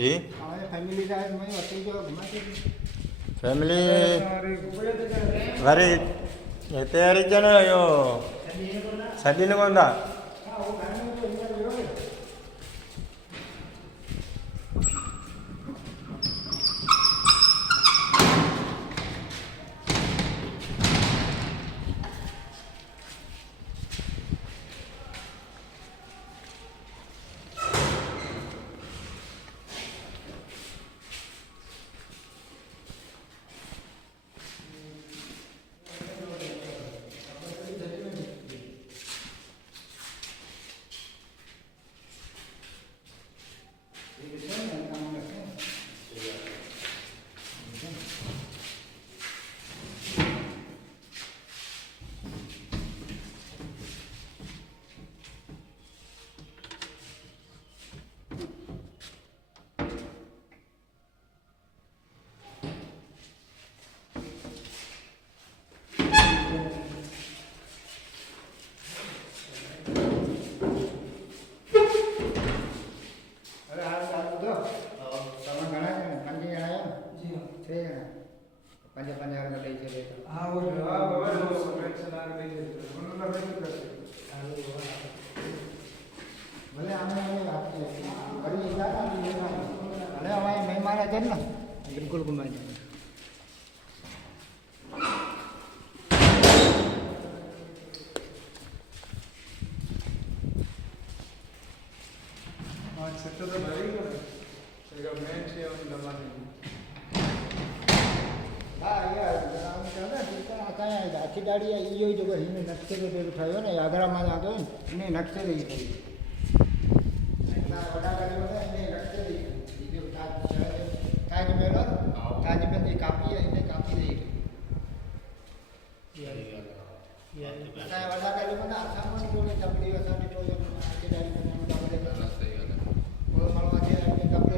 जी family का है, मैं होटल जो घुमाते फैमिली घरी तयारी છે ને યો સદીને કોંદા बिल्कुल घुमाए आखी दाड़ी इो जो हिन नक्शे ते पेड़ ठहियो न आगरा मां आंदो इन नक्शे ते ई ठही वॾा करे वॾा इन नक्शे ते ई जो ताजमहल ताजमहल जी कापी है इन कापी ते ई ठही वॾा करे वॾा असां जो तबली असां ॾिठो आखी दाड़ी